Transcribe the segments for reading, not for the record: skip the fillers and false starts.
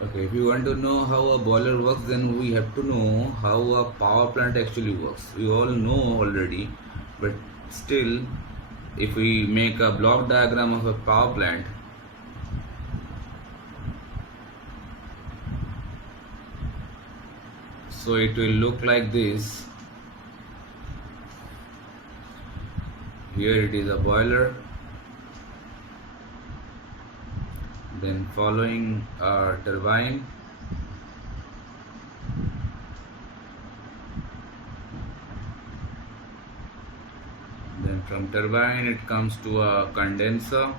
Okay, if you want to know how a boiler works, then we have to know how a power plant actually works. We all know already, but still, if we make a block diagram of a power plant, so it will look like this. Here it is a boiler, then following a turbine, then from turbine it comes to a condenser,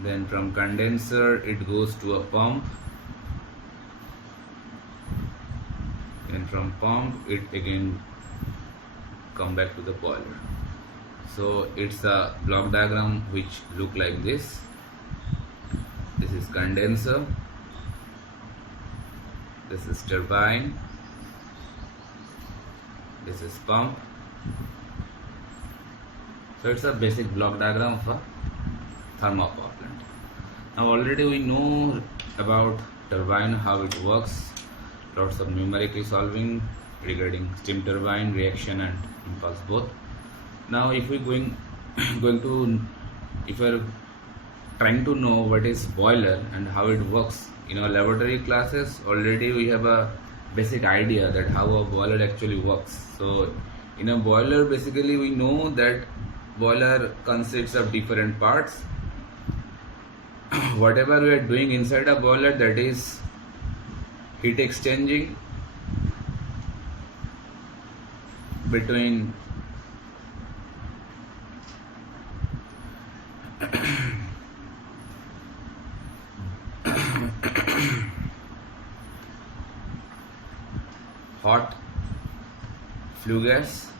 then from condenser it goes to a pump, and from pump it again come back to the boiler. So it's a block diagram which look like this. This is condenser, this is turbine, this is pump. So it's a basic block diagram of a thermal power plant. Now already we know about turbine, how it works, lots of numerically solving regarding steam turbine, reaction and impulse both. Now if we if we're trying to know what is boiler and how it works in our laboratory classes, already we have a basic idea that how a boiler actually works. So in a boiler, basically we know that boiler consists of different parts. Whatever we are doing inside a boiler, that is heat exchanging between hot flue gas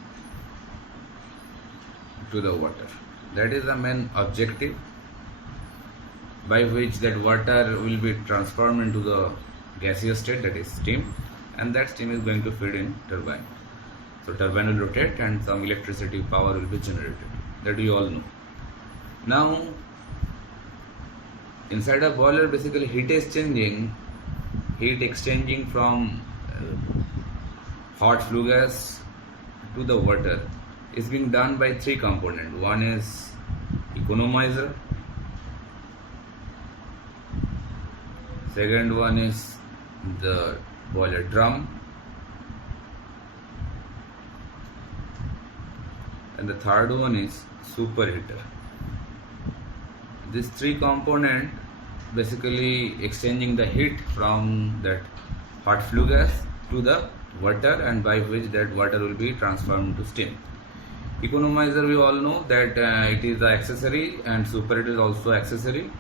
to the water. That is the main objective, by which that water will be transformed into the gaseous state, that is steam, and that steam is going to feed in turbine. So turbine will rotate and some electricity power will be generated. That we all know. Now inside a boiler, basically heat exchanging from hot flue gas to the water is being done by three components. One is economizer, second one is the boiler drum, and the third one is superheater. These three components basically exchanging the heat from that hot flue gas to the water, and by which that water will be transformed to steam. Economizer, we all know that it is the accessory, and superheater is also accessory.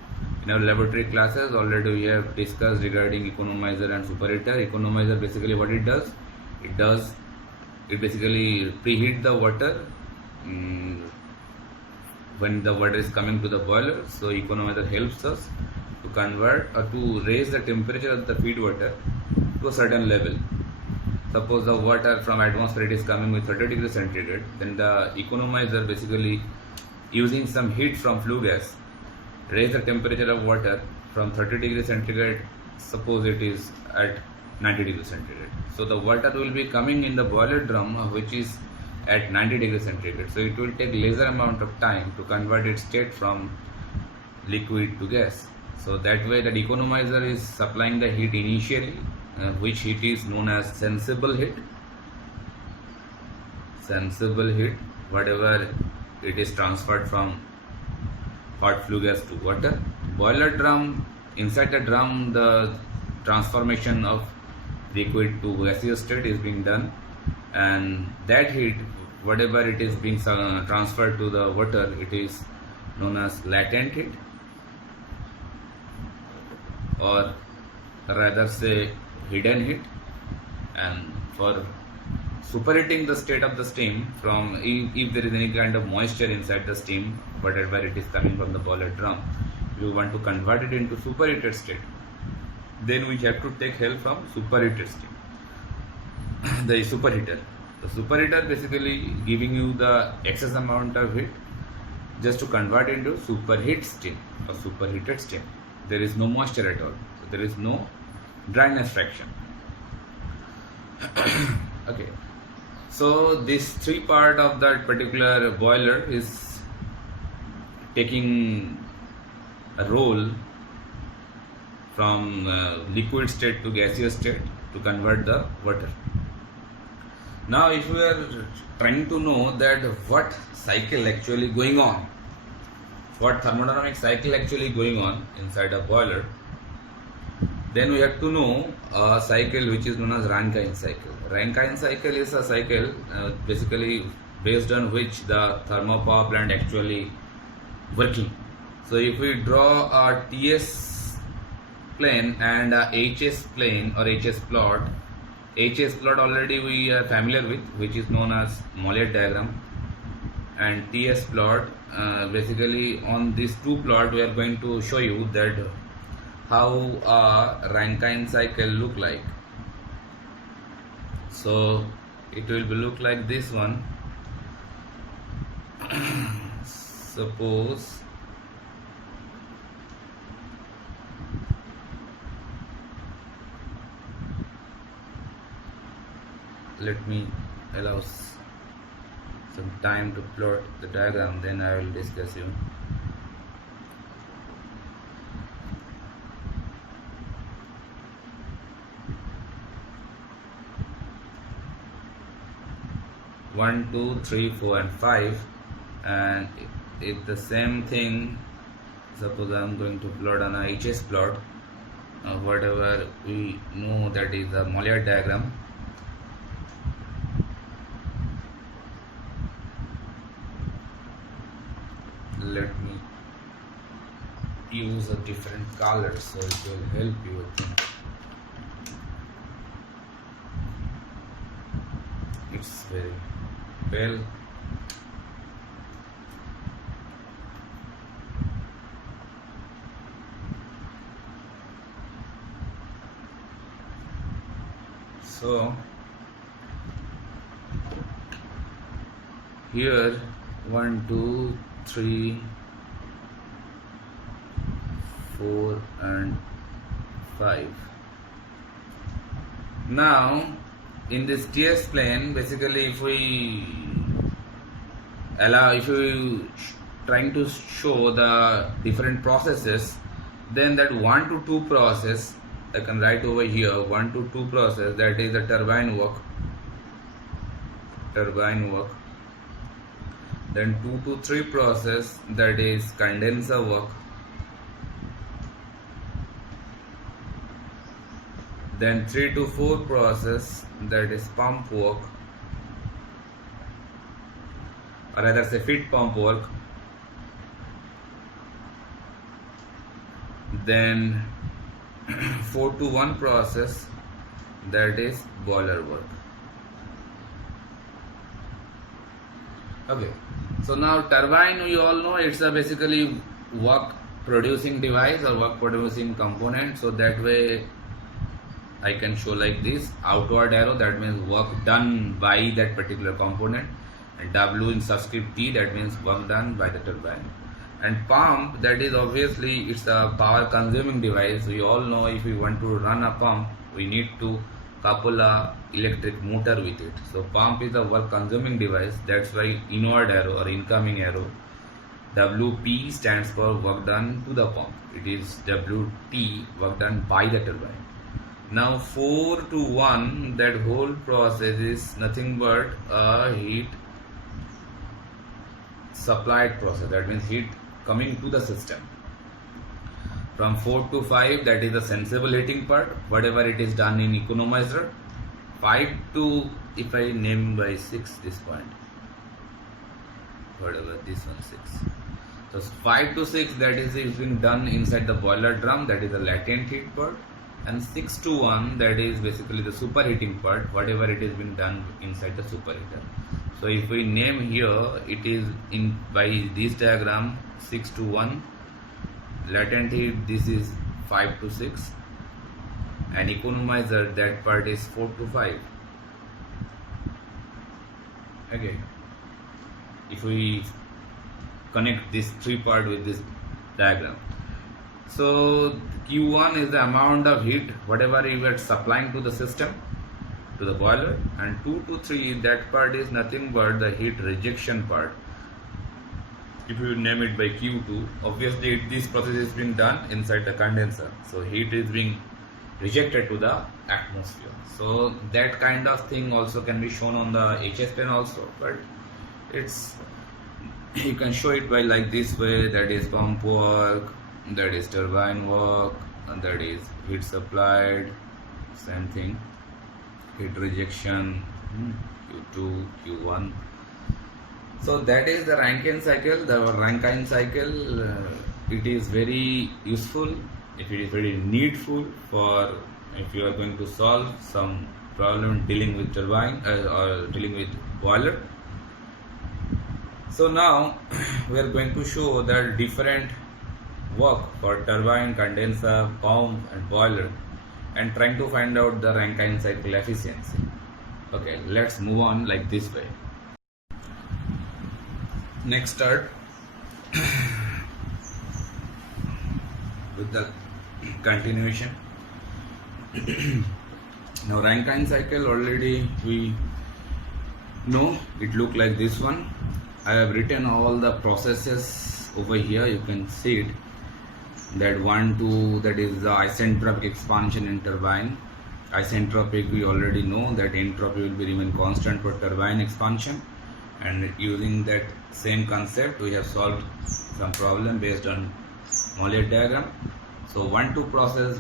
In our laboratory classes already we have discussed regarding economizer and superheater. Economizer, basically what it does, it basically preheat the water when the water is coming to the boiler. So economizer helps us to convert or to raise the temperature of the feed water to a certain level. Suppose the water from atmosphere, it is coming with 30 degrees centigrade, then the economizer basically using some heat from flue gas raise the temperature of water from 30 degrees centigrade, suppose it is at 90 degrees centigrade. So the water will be coming in the boiler drum which is at 90 degrees centigrade. So it will take lesser amount of time to convert its state from liquid to gas. So that way that economizer is supplying the heat initially, which heat is known as sensible heat. Sensible heat, whatever it is transferred from hot flue gas to water. Boiler drum, inside the drum the transformation of liquid to gaseous state is being done, and that heat, whatever it is being transferred to the water, it is known as latent heat, or rather say hidden heat. And for superheating the state of the steam, from if there is any kind of moisture inside the steam, whatever it is coming from the boiler drum, you want to convert it into superheated state, then we have to take help from superheated steam, the superheater. The superheater basically giving you the excess amount of heat just to convert into superheat steam or superheated steam. There is no moisture at all, so there is no dryness fraction. Okay, so this three part of that particular boiler is taking a role from liquid state to gaseous state to convert the water. Now if we are trying to know that what cycle actually going on, what thermodynamic cycle actually going on inside a boiler, then we have to know a cycle which is known as Rankine cycle. Rankine cycle is a cycle basically based on which the thermal power plant actually working. So if we draw a TS plane and a HS plane or HS plot, HS plot already we are familiar with, which is known as Mollet diagram, and TS plot, basically on these two plot we are going to show you that how a Rankine cycle look like. So it will be look like this one. Suppose let me allow some time to plot the diagram, then I will discuss you. One, two, three, four, and 5, and if the same thing, suppose I am going to plot on a HS plot, whatever we know that is the Mollet diagram. Let me use a different color so it will help you, I think. It's very well. So here 1, 2, 3, 4, and 5. Now in this TS plane, basically if we trying to show the different processes, then that 1 to 2 process I can write over here, 1 to 2 process, that is the turbine work. Then 2 to 3 process, that is condenser work. Then 3 to 4 process, that is pump work, or rather say feed pump work. Then 4 to 1 process, that is boiler work. Okay, so now turbine, we all know it's a basically work producing device or work producing component. So that way I can show like this, outward arrow, that means work done by that particular component, and W in subscript T, that means work done by the turbine. And pump, that is obviously it's a power consuming device. We all know if we want to run a pump, we need to couple a electric motor with it. So pump is a work consuming device. That's why inward arrow or incoming arrow, WP stands for work done to the pump. It is WT, work done by the turbine. Now 4 to 1, that whole process is nothing but a heat supplied process. That means heat coming to the system. From 4 to 5, that is the sensible heating part, whatever it is done in economizer. 5 to, if I name by 6 this point, whatever this one 6. So 5 to 6, that is being done inside the boiler drum, that is the latent heat part. And 6 to 1, that is basically the superheating part, whatever it is being done inside the superheater. So if we name here, it is in by this diagram 6 to 1. Latent heat, this is 5 to 6, and economizer, that part is 4 to 5. Okay, if we connect this three part with this diagram, so Q1 is the amount of heat whatever you are supplying to the system, to the boiler, and 2 to 3, that part is nothing but the heat rejection part. If you name it by Q2, obviously this process is being done inside the condenser, so heat is being rejected to the atmosphere. So that kind of thing also can be shown on the HS pen also, but it's, you can show it by like this way, that is pump work, that is turbine work, and that is heat supplied, same thing, heat rejection, Q2, Q1. So that is the Rankine cycle. The Rankine cycle, it is very useful, if it is very needful for if you are going to solve some problem dealing with turbine or dealing with boiler. So now we are going to show the different work for turbine, condenser, pump and boiler, and trying to find out the Rankine cycle efficiency. Okay, let's move on like this way. Next start with the continuation. Now Rankine cycle already we know, it look like this one. I have written all the processes over here, you can see it, that 1, 2, that is the isentropic expansion in turbine. Isentropic we already know that entropy will be remain constant for turbine expansion, and using that same concept we have solved some problem based on Mollet diagram. So 1, 2 process,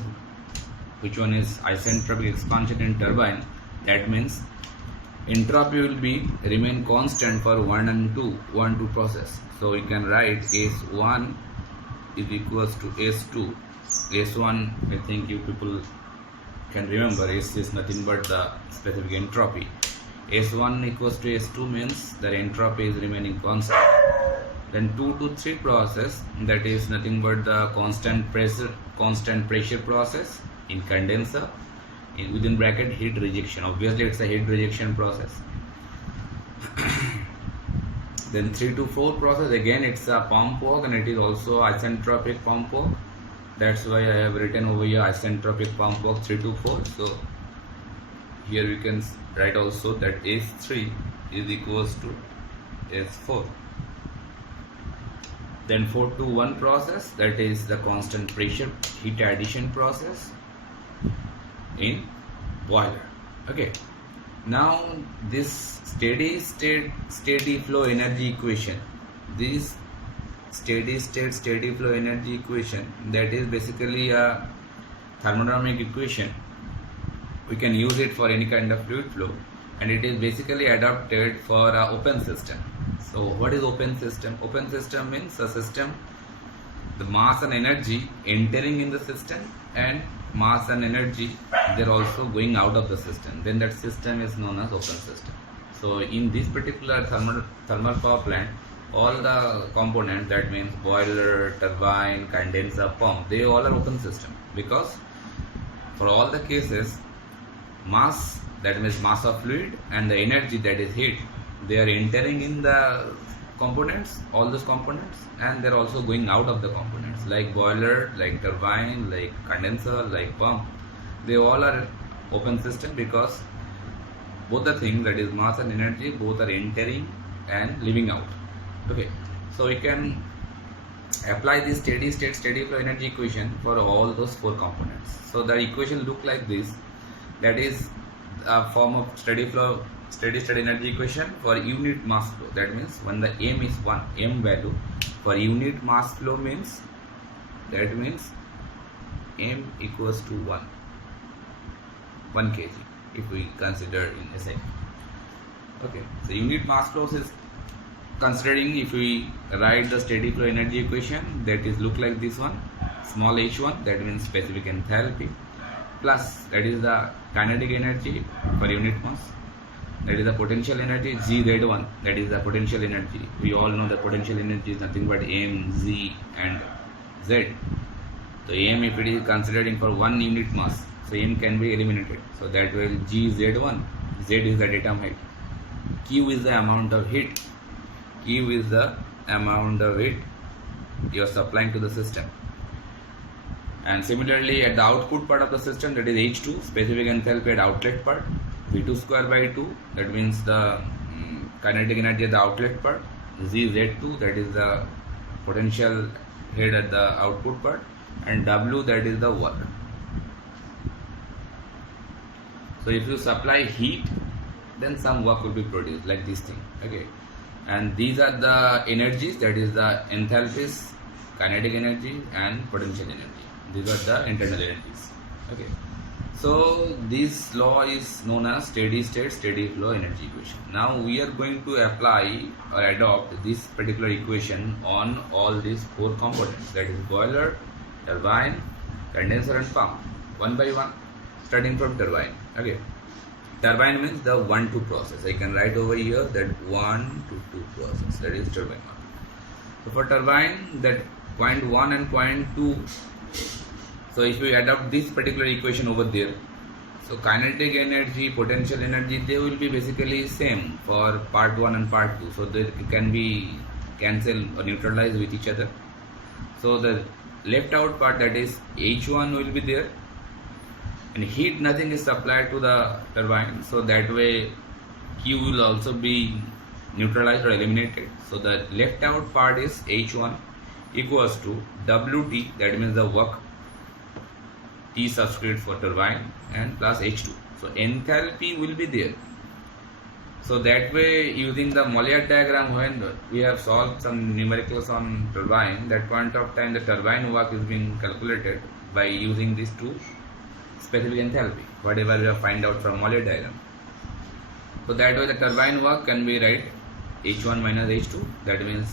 which one is isentropic expansion in turbine, that means entropy will be remain constant for 1 and 2 process. So we can write S1 is equals to S2. S1, I think you people can remember, S is nothing but the specific entropy. S1 equals to S2 means that entropy is remaining constant. Then 2 to 3 process, that is nothing but the constant pressure process in condenser, within bracket heat rejection. Obviously it's a heat rejection process. Then 3 to 4 process, again it's a pump work, and it is also isentropic pump work. That's why I have written over here isentropic pump work 3 to 4. So here we can write also that S3 is equals to S4. Then 4 to 1 process, that is the constant pressure heat addition process in boiler. Okay, now this steady flow energy equation, this steady flow energy equation, that is basically a thermodynamic equation. We can use it for any kind of fluid flow, and it is basically adapted for an open system. So what is open system? Open system means a system, the mass and energy entering in the system, and mass and energy they're also going out of the system, then that system is known as open system. So in this particular thermal power plant, all the components, that means boiler, turbine, condenser, pump, they all are open system, because for all the cases mass, that means mass of fluid, and the energy, that is heat, they are entering in the components, all those components, and they're also going out of the components, like boiler, like turbine, like condenser, like pump. They all are open system because both the things, that is mass and energy, both are entering and leaving out. Okay, so we can apply this steady flow energy equation for all those 4 components. So the equation look like this, that is a form of steady state energy equation for unit mass flow. That means when the m is 1, m value for unit mass flow means, that means m equals to 1 kg if we consider in SI. Okay, so unit mass flow is considering, if we write the steady flow energy equation, that is look like this one, small h1, that means specific enthalpy, plus that is the kinetic energy for unit mass, that is the potential energy Gz1, that is the potential energy. We all know the potential energy is nothing but m, z and z. So m, if it is considering for 1 unit mass, so m can be eliminated, so that will Gz1, z is the datum height, Q is the amount of heat. Q is the amount of heat you are supplying to the system. And similarly, at the output part of the system, that is H2, specific enthalpy at outlet part, V2 square by 2, that means the kinetic energy at the outlet part, ZZ2, that is the potential head at the output part, and W, that is the work. So if you supply heat, then some work will be produced, like this thing, okay. And these are the energies, that is the enthalpies, kinetic energy and potential energy. These are the internal energies, okay. So this law is known as steady state, steady flow energy equation. Now we are going to apply or adopt this particular equation on all these four components, that is boiler, turbine, condenser and pump, one by one, starting from turbine, okay. Turbine means the 1-2 process. I can write over here that 1 to 2 process, that is turbine. So for turbine, that point 1 and point 2, so if we adopt this particular equation over there, so kinetic energy, potential energy, they will be basically same for part 1 and part 2. So they can be cancelled or neutralized with each other. So the left out part, that is H1 will be there, and heat nothing is supplied to the turbine, so that way Q will also be neutralized or eliminated. So the left out part is H1 equals to WT, that means the work T subscript for turbine, and plus H2. So enthalpy will be there. So that way, using the Mollier diagram, when we have solved some numericals on turbine, that point of time the turbine work is being calculated by using these two specific enthalpy, whatever we have find out from Mollier diagram. So that way the turbine work can be write H1 minus H2, that means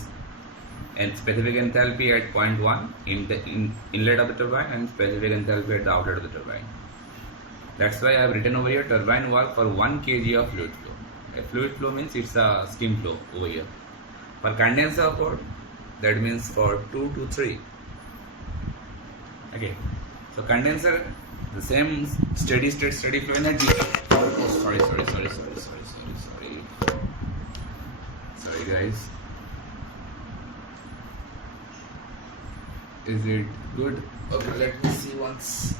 and specific enthalpy at point 1 in the inlet of the turbine and specific enthalpy at the outlet of the turbine. That's why I have written over here turbine work for 1 kg of fluid flow. A fluid flow means it's a steam flow over here. For condenser port, that means for 2 to 3. Okay, so condenser, the same steady state, steady flow energy. Oh, sorry guys. Is it good? Okay, let me see once.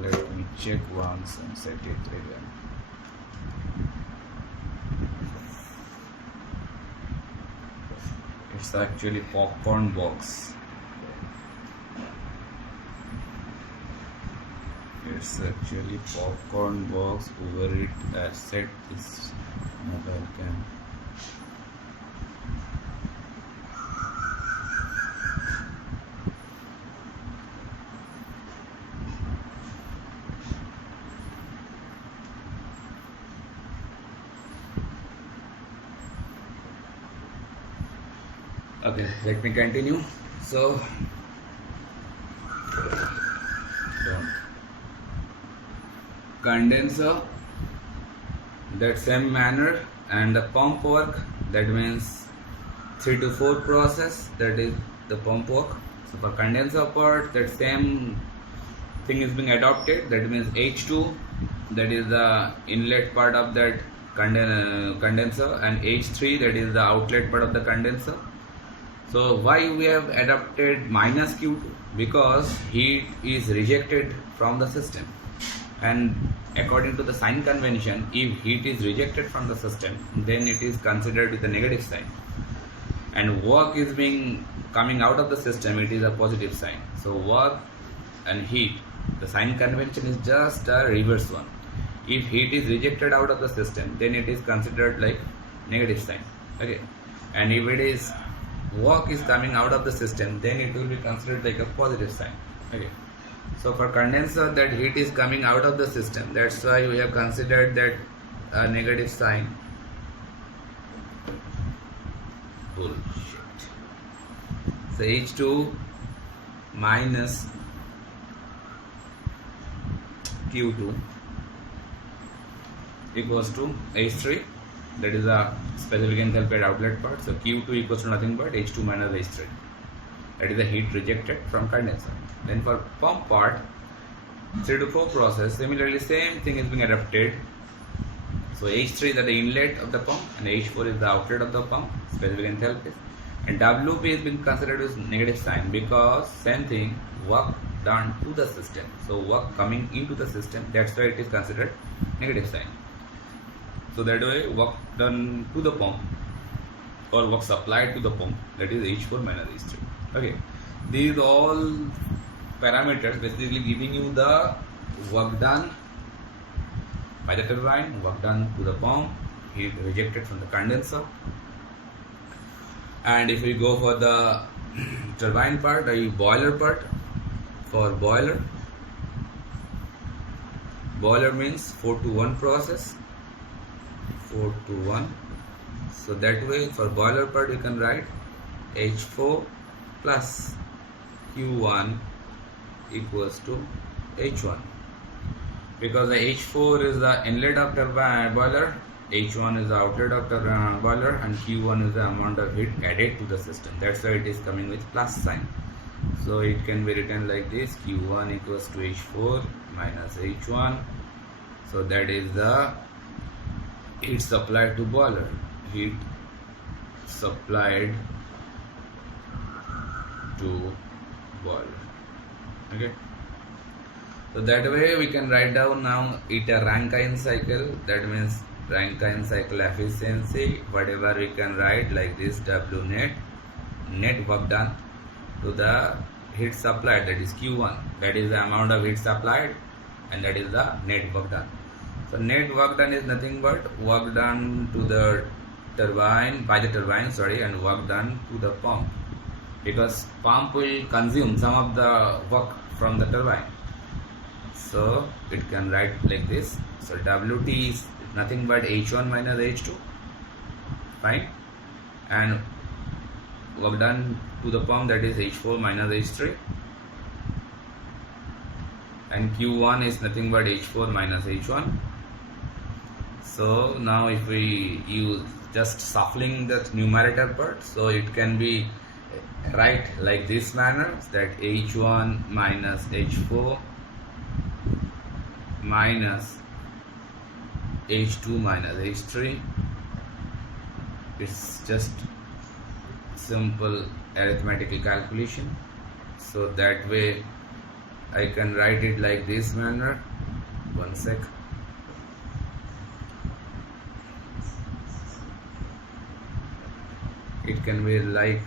Let me check once and set it again. It's actually popcorn box. It's actually popcorn box. Over it I set this mobile cam. Okay, let me continue. So condenser, that same manner, and the pump work, that means 3 to 4 process, that is the pump work. So for condenser part, that same thing is being adopted, that means H2, that is the inlet part of that condenser, and H3, that is the outlet part of the condenser. So why we have adopted minus Q2? Because heat is rejected from the system, and according to the sign convention, if heat is rejected from the system, then it is considered with a negative sign, and work is being coming out of the system, it is a positive sign. So work and heat, the sign convention is just a reverse one. If heat is rejected out of the system, then it is considered like negative sign, okay. And if it is work is coming out of the system, then it will be considered like a positive sign, okay. So for condenser, that heat is coming out of the system, that's why we have considered that a negative sign. Bullshit. So H2 minus Q2 equals to H3, that is a specific enthalpy at outlet part. So Q2 equals to nothing but H2 minus H3, that is the heat rejected from condenser. Then for pump part, 3 to 4 process. Similarly, same thing is being adapted. So H3 is at the inlet of the pump and H4 is the outlet of the pump, specific enthalpy. And WP is being considered as negative sign because same thing, work done to the system. So work coming into the system, that's why it is considered negative sign. So that way work done to the pump or work supplied to the pump, that is H4 minus H3. Okay, these all parameters basically giving you the work done by the turbine, work done to the pump, heat rejected from the condenser. And if we go for the turbine part, the boiler part, for boiler means 4 to 1 process, 4 to 1. So that way for boiler part you can write H4 plus Q1 equals to H1, because the H4 is the inlet of turbine boiler, H1 is the outlet of the boiler, and Q1 is the amount of heat added to the system. That's why it is coming with plus sign. So it can be written like this: Q1 equals to H4 minus H1. So that is the heat supplied to boiler, heat supplied to boiler. Okay. So that way we can write down now it a Rankine cycle. That means Rankine cycle efficiency, whatever we can write like this: W net work done to the heat supplied, that is Q1, that is the amount of heat supplied, and that is the net work done. So net work done is nothing but work done to the turbine, by the turbine, and work done to the pump, because pump will consume some of the work from the turbine. So it can write like this. So WT is nothing but H1 minus H2, fine, and work done to the pump, that is H4 minus H3, and Q1 is nothing but H4 minus H1. So now if we use just shuffling the numerator part, so it can be write like this manner, that H1 minus H4 minus H2 minus H3. It's just simple arithmetical calculation. So that way I can write it like this manner. One sec. It can be like,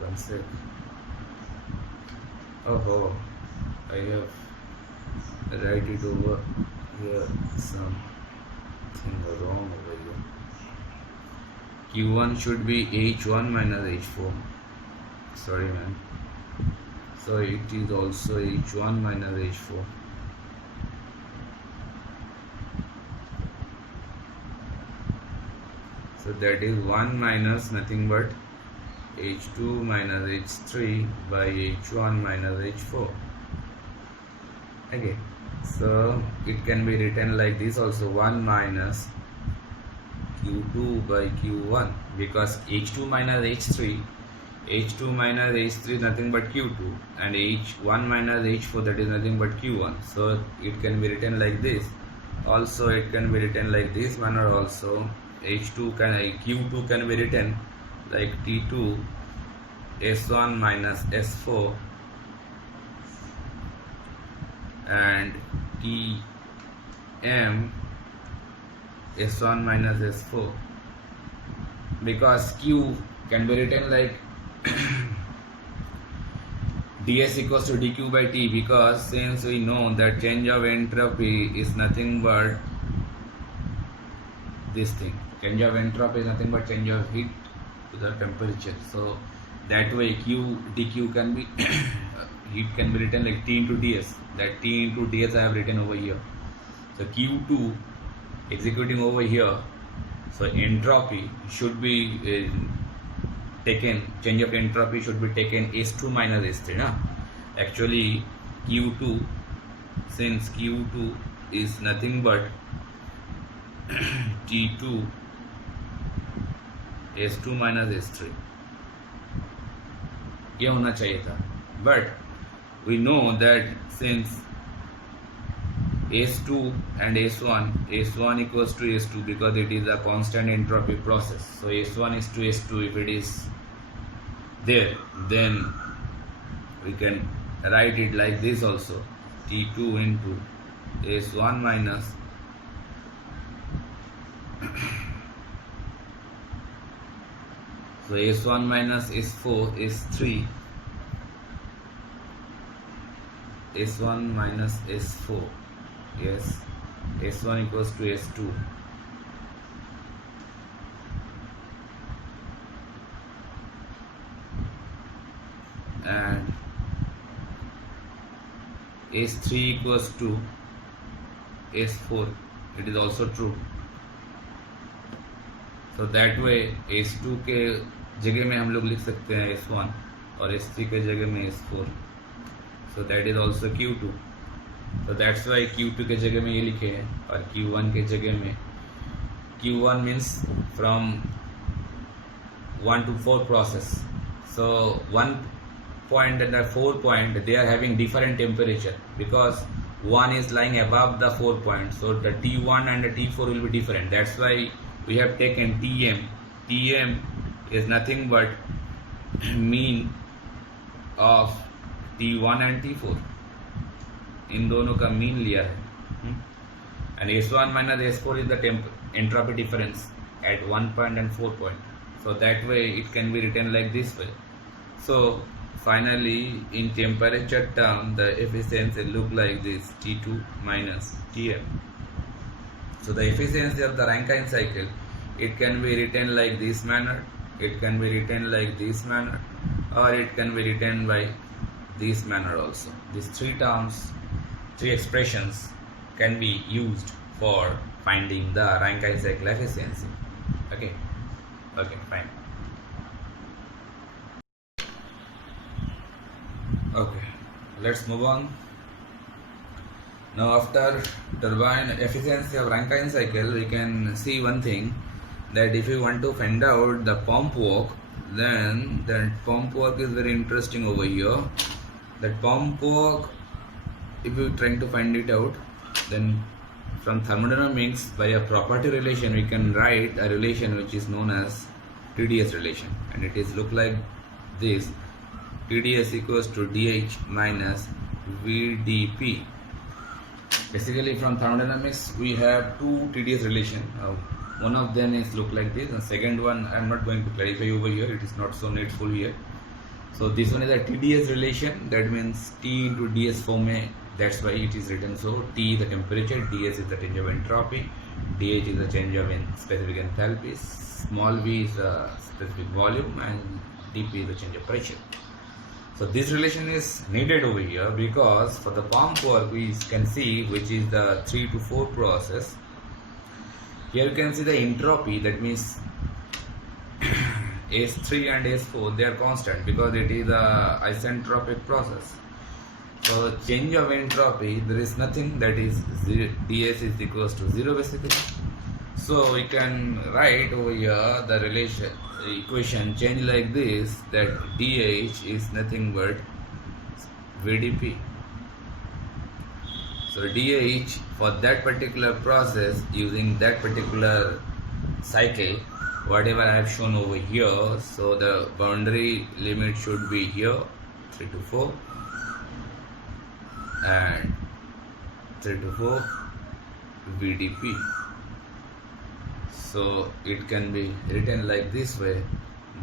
one sec. Oh, I have write it over here, something wrong over here. Q1 should be H1 minus H4. Sorry man. So it is also H1 minus H4. So that is 1 minus nothing but H2 minus H3 by H1 minus H4. Okay, so it can be written like this also: 1 minus Q2 by Q1, because H2 minus H3 is nothing but Q2, and H1 minus H4, that is nothing but Q1. So it can be written like this. Also it can be written like this manner also. Q2 can be written like T2 S1 minus S4 and Tm S1 minus S4, because Q can be written like ds equals to dq by t, because since we know that change of entropy is nothing but this thing. Change of entropy is nothing but change of heat to the temperature. So that way Q dq can be heat can be written like T into ds. That T into ds I have written over here. So Q2 executing over here. So entropy should be taken, change of entropy should be taken S2 minus S3. Na? Actually Q2, since Q2 is nothing but T2 S2 minus S3. ये होना चाहिए था, but we know that since S2 and S1 equals to S2 because it is a constant entropy process. So S1 is to S2. If it is there, then we can write it like this also: T2 into S1 minus so S1 minus S4 is 3. S1 minus S4. Yes, S1 equals to S2. And S3 equals to S4. It is also true. So that way S2 के जगह में हम लोग लिख सकते हैं S1 और S3 के जगह में S4. So that is also Q2. So that's why Q2 के जगह में ये लिखे हैं और Q1 के जगह में Q1 means from 1 to 4 process. So 1 point and the 4 point, they are having different temperature because 1 is lying above the 4 point. So the T1 and the T4 will be different. That's why we have taken Tm. Tm is nothing but mean of T1 and T4. इन दोनों का mean लिया है. And S1 minus S4 is the entropy difference at 1 point and 4 point. So that way it can be written like this way. So finally in temperature term the efficiency look like this: T2 minus Tm. So the efficiency of the Rankine cycle, it can be written like this manner, it can be written like this manner, or it can be written by this manner also. These three expressions can be used for finding the Rankine cycle efficiency. Okay, fine. Okay, let's move on. Now after turbine efficiency of Rankine cycle, we can see one thing, that if you want to find out the pump work, then that pump work is very interesting over here. That pump work, if you trying to find it out, then from thermodynamics by a property relation we can write a relation which is known as TDS relation, and it is look like this: TDS equals to DH minus VDP. Basically from thermodynamics we have two TDS relation. One of them is look like this, and second one I am not going to clarify over here, it is not so needful here. So this one is a TDS relation, that means T into DS form में, that's why it is written so. T is the temperature, DS is the change of entropy, DH is the change of specific enthalpy, small v is the specific volume, and dP is the change of pressure. So this relation is needed over here because for the pump work we can see, which is the 3 to 4 process. Here you can see the entropy, that means S3 and S4, they are constant because it is a isentropic process. So change of entropy, there is nothing, that is ds is equals to 0 basically. So we can write over here the relation equation change like this, that dH is nothing but VDP. So dH for that particular process using that particular cycle, whatever I have shown over here, so the boundary limit should be here 3 to 4 and 3 to 4 VDP. So it can be written like this way,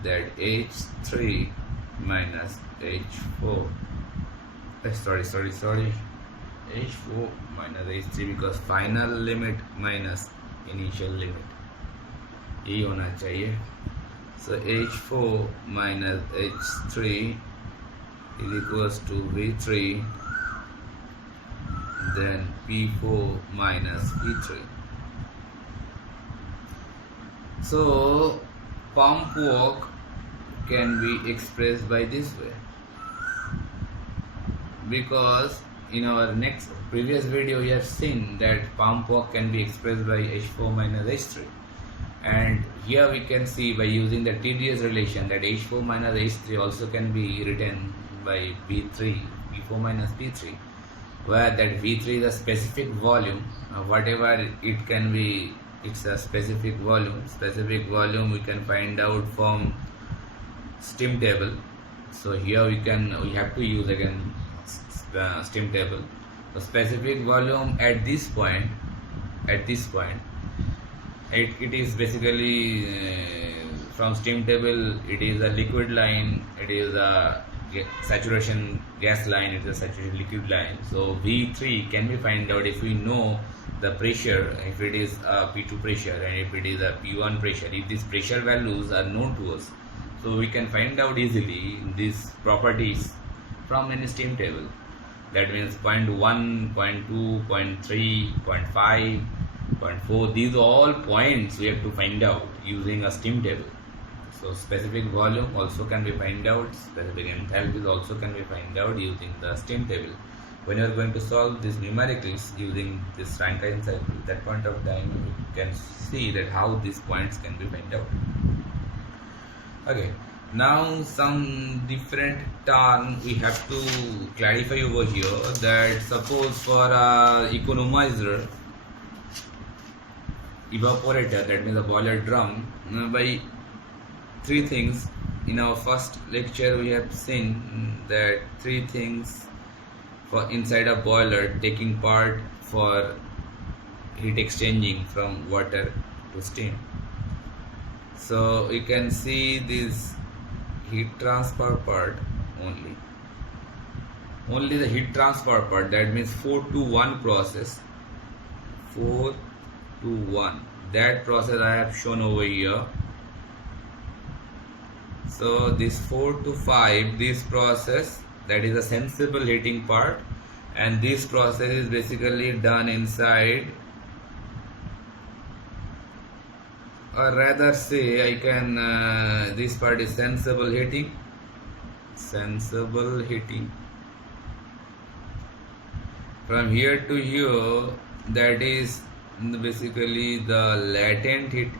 that H3 minus H4 H4 minus H3, because final limit minus initial limit ये होना चाहिए. So H4 minus H3 is equals to V3, then P4 minus P3. So pump work can be expressed by this way, because in our previous video we have seen that pump work can be expressed by H4 minus H3. And here we can see by using the TDS relation that H4 minus H3 also can be written by V3, V4 minus P3, where that V3 is a specific volume, whatever it can be, it's a specific volume. Specific volume we can find out from steam table. So here we have to use again steam table. So specific volume at this point, it is basically from steam table, it is a liquid line, it is a saturation gas line, it is a saturation liquid line. So V3 can be find out if we know the pressure, if it is a P2 pressure and if it is a P1 pressure, if these pressure values are known to us. So we can find out easily these properties from any steam table. That means 0.1, 0.2, 0.3, 0.5, 0.4, these are all points we have to find out using a steam table. So specific volume also can be find out, specific enthalpies also can be find out using the steam table. When you are going to solve these numericals using this Rankine cycle, that point of time you can see that how these points can be find out. Okay, now some different term we have to clarify over here, that suppose for a economizer, evaporator, that means a boiler drum, by three things. In our first lecture we have seen that three things for inside a boiler taking part for heat exchanging from water to steam. So you can see this heat transfer part only the heat transfer part, that means 4 to 1 process, 4 to 1, that process I have shown over here. So this 4 to 5, this process, that is a sensible heating part, and this process is basically done inside, or rather say I can this part is sensible heating. From here to here, that is basically the latent heat.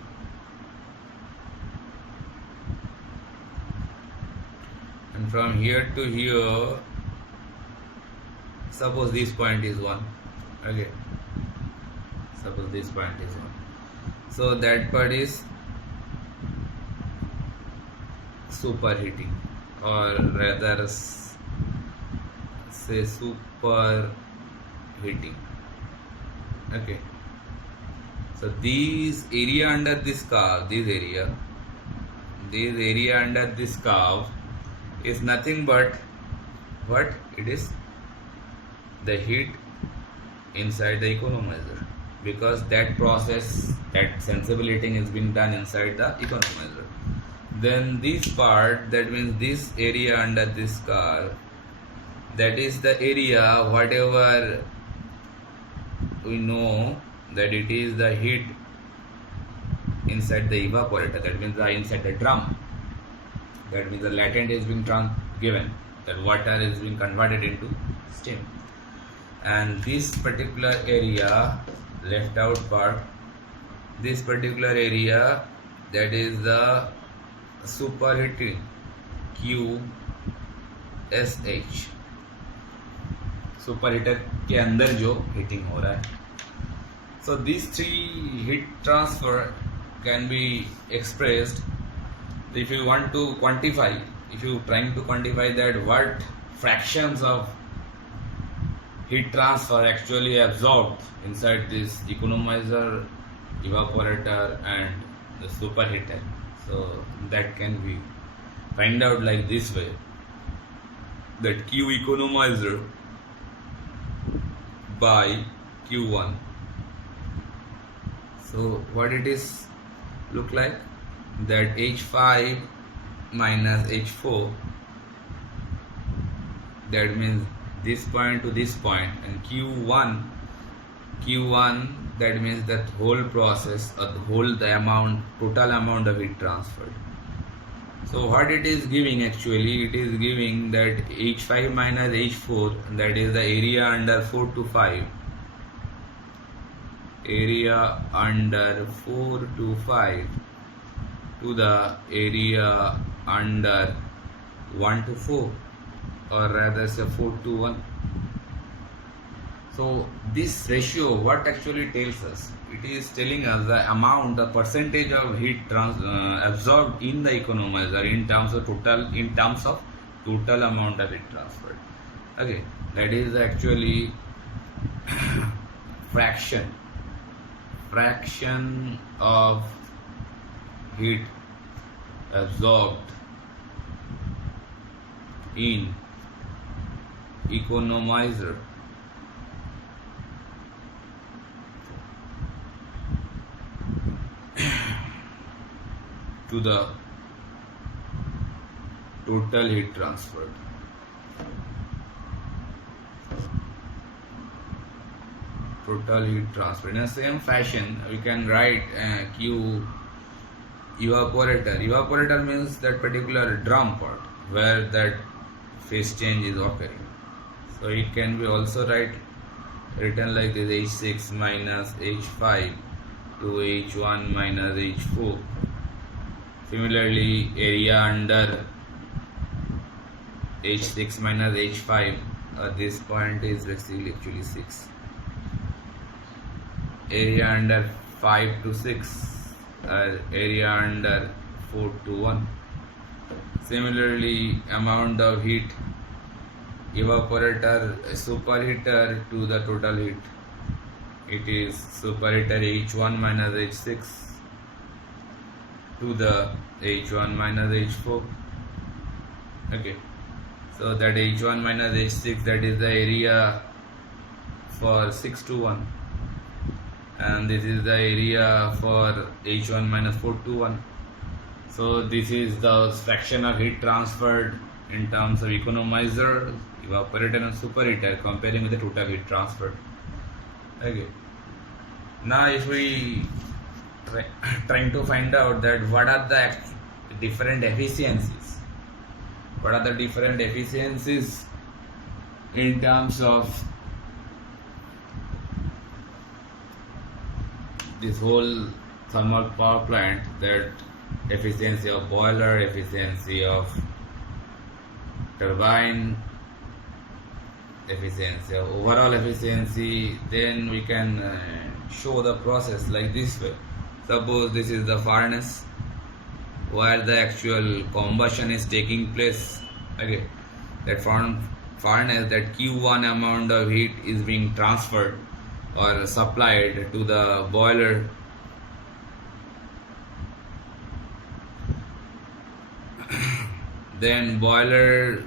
And from here to here, suppose this point is 1. Okay, suppose this point is 1. So that part is superheating, or rather say superheating. Okay, so this area under this curve, this area under this curve is nothing but what it is, the heat inside the economizer, because that process, that sensible heating has been done inside the economizer. Then this part, that means this area under this curve, that is the area whatever we know that it is the heat inside the evaporator, that means inside the drum, that means the latent is being given, that water is being converted into steam. And this particular area, left out part, this particular area, that is the superheating, QSH, superheater के अंदर जो heating हो रहा है. So these three heat transfer can be expressed. If you want to quantify, if you trying to quantify that what fractions of heat transfer actually absorbed inside this economizer, evaporator and the superheater, so that can be find out like this way, that Q economizer by Q1. So what it is look like, that H5 minus H4, that means this point to this point, and Q1, that means that whole process, or the amount, total amount of heat transferred. So what it is giving, actually it is giving that H5 minus H4, that is the area under 4 to 5, area under 4 to 5 to the area under 1 to 4, or rather say 4 to 1. So this ratio what actually tells us? It is telling us the amount, the percentage of heat absorbed in the economizer in terms of total amount of heat transferred. Okay, that is actually fraction of heat absorbed in economizer to the total heat transferred. Total heat transfer. In the same fashion, we can write Q evaporator. Evaporator means that particular drum part where that phase change is occurring. So it can be also written like this: H6 minus H5 to H1 minus H4. Similarly, area under H6 minus H5, this point is basically actually 6. Area under 5 to 6, area under 4 to 1. Similarly, amount of heat evaporator superheater to the total heat. It is superheater H1 minus H6 to the H1 minus H4. Okay, so that H1 minus H6, that is the area for 6 to 1, and this is the area for H1 minus 4 to 1. So this is the fraction of heat transferred in terms of economizer, evaporator and superheater comparing with the total heat transferred. Okay, now if we trying to find out that what are the different efficiencies, in terms of this whole thermal power plant, that efficiency of boiler, efficiency of turbine, efficiency of overall efficiency, then we can show the process like this way. Suppose this is the furnace where the actual combustion is taking place. Okay, that furnace, that Q1 amount of heat is being transferred or supplied to the boiler. Then boiler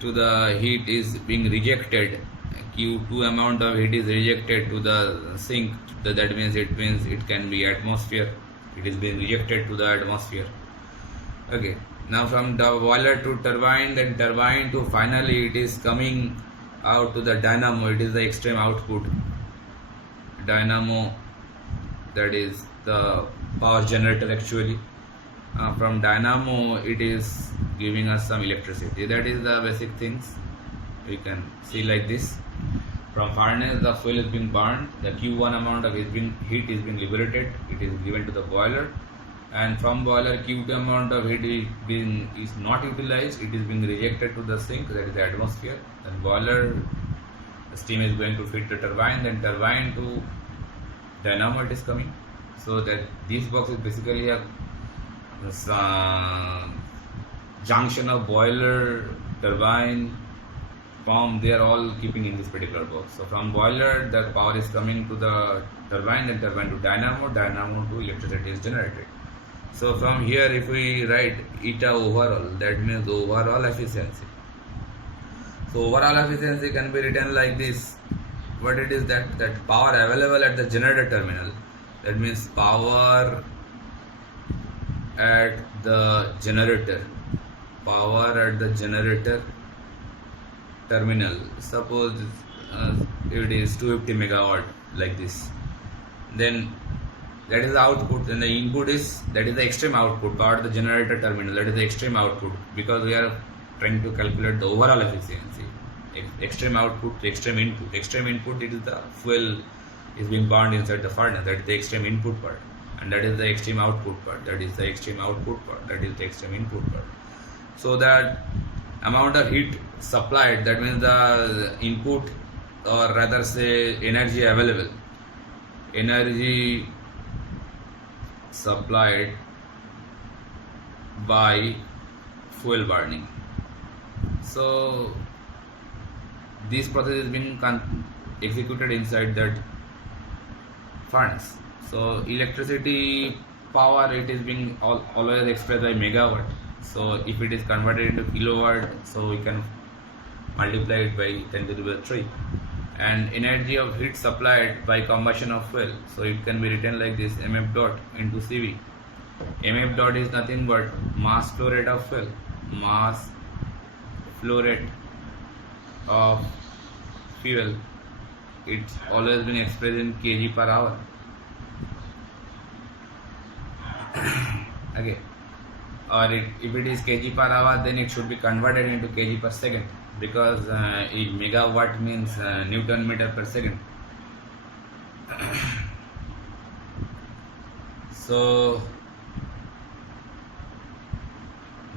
to the heat is being rejected. Q2 amount of heat is rejected to the sink. That means it can be atmosphere. It is being rejected to the atmosphere. Okay. Now from the boiler to turbine, then turbine to finally it is coming out to the dynamo. It is the extreme output. Dynamo, that is the power generator actually. From dynamo it is giving us some electricity. That is the basic things we can see like this. From furnace the fuel is being burned, the Q1 amount of heat is being liberated, it is given to the boiler, and from boiler Q2 amount of heat is not utilized, it is being rejected to the sink, that is the atmosphere. Then boiler, the steam is going to feed the turbine, then turbine to dynamo it is coming. So that this box is basically a junction of boiler, turbine, pump, they are all keeping in this particular box. So from boiler the power is coming to the turbine, then turbine to dynamo, dynamo to electricity is generated. So from here if we write eta overall, that means overall efficiency. So overall efficiency can be written like this. What it is, that power available at the generator terminal, that means power at the generator terminal. Suppose it is 250 megawatt like this, then that is the output. Then the input is, that is the extreme output, power at the generator terminal, that is the extreme output, because we are trying to calculate the overall efficiency. Extreme output, extreme input. Extreme input, it is the fuel is being bound inside the furnace. That is the extreme input part, and that is the extreme output part. That is the extreme output part. That is the extreme input part. So that amount of heat supplied, that means the input, or rather say energy available, energy supplied by fuel burning. So this process is being executed inside that furnace. So electricity power, it is being always expressed by megawatt. So if it is converted into kilowatt, so we can multiply it by 10 to the power 3. And energy of heat supplied by combustion of fuel, so it can be written like this: mf dot into cv. Mf dot is nothing but mass flow rate of fuel. Mass flow rate of fuel, it's always been expressed in kg per hour. Okay, or if it is kg per hour, then it should be converted into kg per second, because megawatt means Newton meter per second. So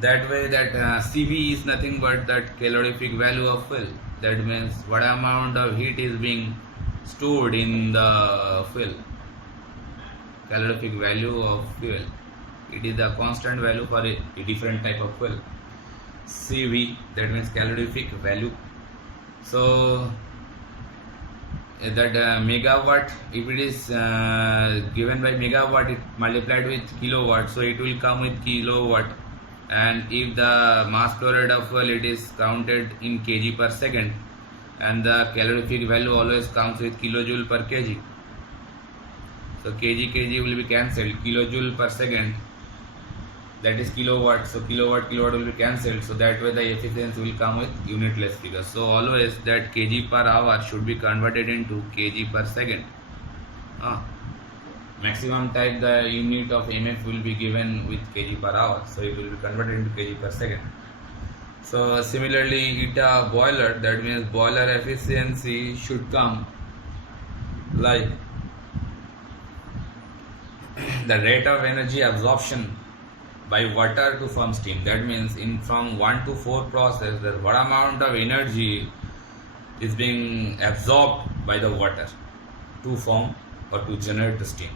that way, that Cv is nothing but that calorific value of fuel. That means what amount of heat is being stored in the fuel. Calorific value of fuel, it is the constant value for a different type of fuel. Cv, that means calorific value. So that megawatt, if it is given by megawatt, it multiplied with kilowatt, so it will come with kilowatt. And if the mass flow rate of fuel, it is counted in kg per second, and the calorific value always comes with kilojoule per kg. So kg will be cancelled, kilojoule per second, that is kilowatt, so kilowatt will be cancelled, so that way the efficiency will come with unitless figure. So always that kg per hour should be converted into kg per second. Maximum type, the unit of mf will be given with kg per hour, so it will be converted into kg per second. So similarly, eta boiler, that means boiler efficiency should come like the rate of energy absorption by water to form steam. That means from 1 to 4 process, that what amount of energy is being absorbed by the water to form or to generate the steam.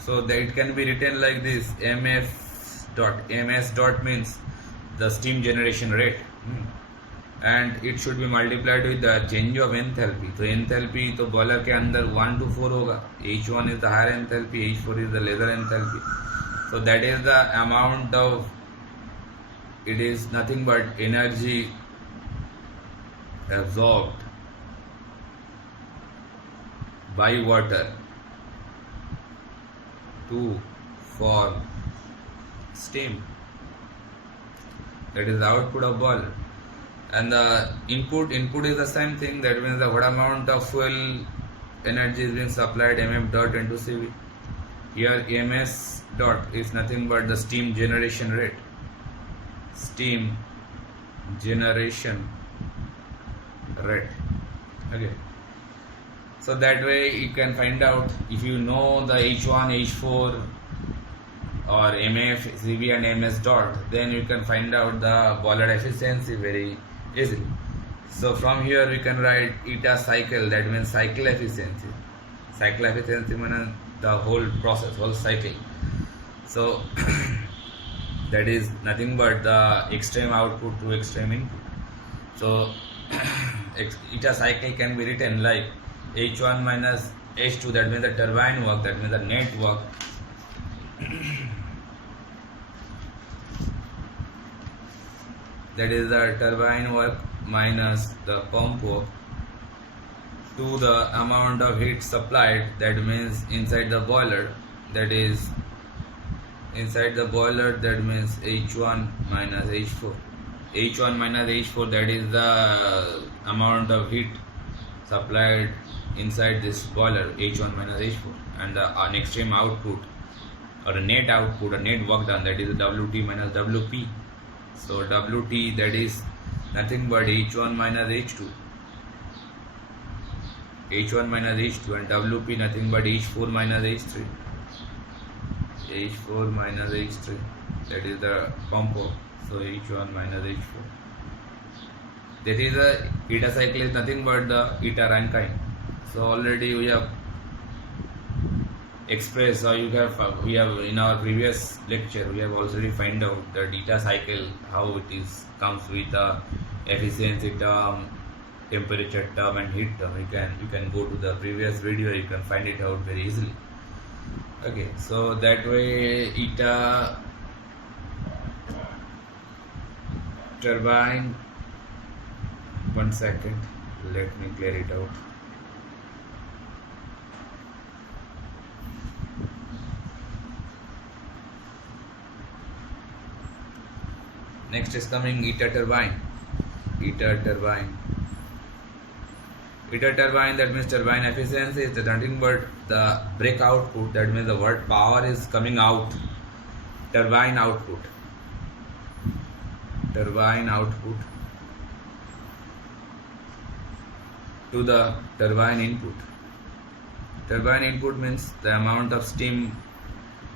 So that it can be written like this: ms dot means the steam generation rate, and it should be multiplied with the change of enthalpy. So enthalpy तो boiler के अंदर 1 to 4 होगा. H1 is the higher enthalpy, H4 is the lesser enthalpy. So that is the amount of, it is nothing but energy absorbed by water to form steam. That is the output of boiler. And the input is the same thing. That means the what amount of fuel energy is being supplied, mf dot into cv. Here ms dot is nothing but the steam generation rate. Steam generation rate. Okay. So that way you can find out, if you know the H1, H4 or MF, CV and MS dot, then you can find out the boiler efficiency very easily. So from here we can write eta cycle, that means cycle efficiency. Cycle efficiency means the whole process, whole cycle. So that is nothing but the extreme output to extreme input. So eta cycle can be written like H1 minus H2, that means the turbine work, that means the net work, that is the turbine work minus the pump work, to the amount of heat supplied, that means inside the boiler, that is inside the boiler, that means H1 minus H4. H1 minus H4, that is the amount of heat supplied inside this boiler, H1 minus H4, and the extreme output or a net output, a net work done, that is WT minus WP. So WT, that is nothing but H1 minus H2. H1 minus H2, and WP nothing but H4 minus H3. H4 minus H3, that is the compo. So H1 minus H4. That is the eta cycle is nothing but the eta Rankine. So already we have expressed, or we have in our previous lecture we have already find out that eta cycle, how it is comes with the efficiency term, temperature term, and heat term. You can go to the previous video, you can find it out very easily. Okay, so that way eta turbine, 1 second, let me clear it out. Next is coming eta turbine. Eta turbine, that means turbine efficiency is nothing but the brake output, that means the what power is coming out, turbine output to the turbine input. Turbine input means the amount of steam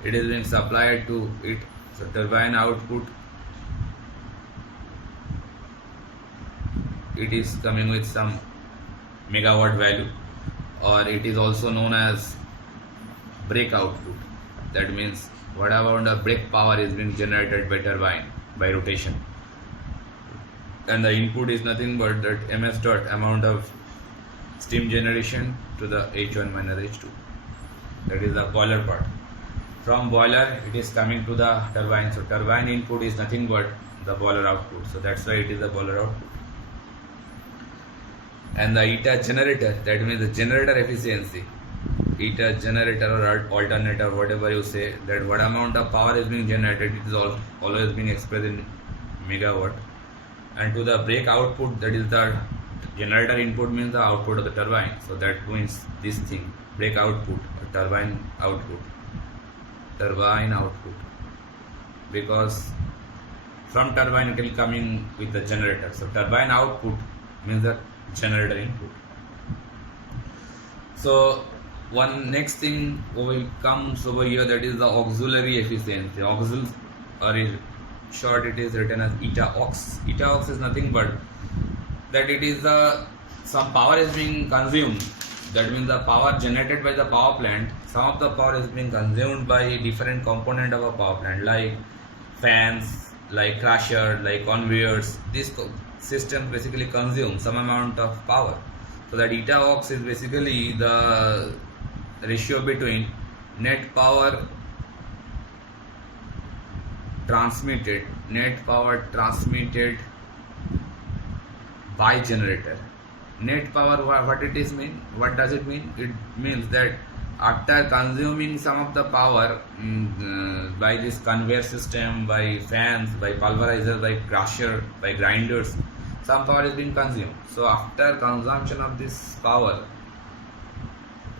it is being supplied to it. So turbine output, it is coming with some megawatt value, or it is also known as brake output. That means what amount of brake power is being generated by turbine by rotation, and the input is nothing but that ms dot amount of steam generation to the H1 minus H2. That is the boiler part. From boiler it is coming to the turbine. So turbine input is nothing but the boiler output. So that's why it is the boiler output. And the eta generator, that means the generator efficiency, eta generator or alternator, whatever you say, that what amount of power is being generated, it is always being expressed in megawatt. And to the brake output, that is the generator input means the output of the turbine. So that means this thing, brake output, turbine output, because from turbine it will coming with the generator. So turbine output means the generator input. So one next thing will comes over here, that is the auxiliary efficiency. Auxil, or in short it is written as eta aux. Eta aux is nothing but that it is some power is being consumed. That means the power generated by the power plant, some of the power is being consumed by different component of a power plant, like fans, like crusher, like conveyors. This system basically consumes some amount of power. So that eta aux is basically the ratio between net power transmitted by generator. Net power, what does it mean? It means that after consuming some of the power by this conveyor system, by fans, by pulverizers, by crusher, by grinders, some power is being consumed. So after consumption of this power,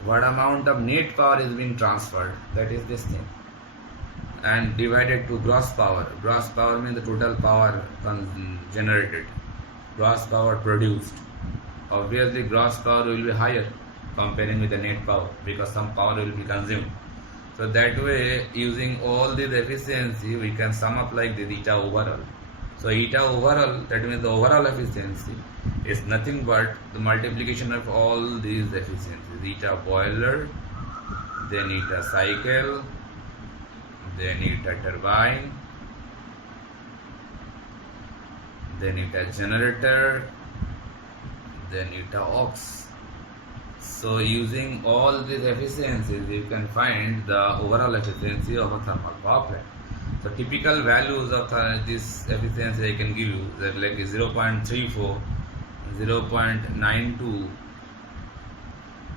what amount of net power is being transferred, that is this thing, and divided to gross power. Gross power means the total power generated, gross power produced. Obviously gross power will be higher comparing with the net power, because some power will be consumed. So that way, using all this efficiency, we can sum up like this eta overall. So eta overall, that means the overall efficiency is nothing but the multiplication of all these efficiencies. Eta boiler, then eta cycle, then eta turbine, then eta generator, then eta aux. So using all these efficiencies, you can find the overall efficiency of a thermal power plant. So typical values of this efficiency I can give you, that like 0.34, 0.92,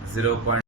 0.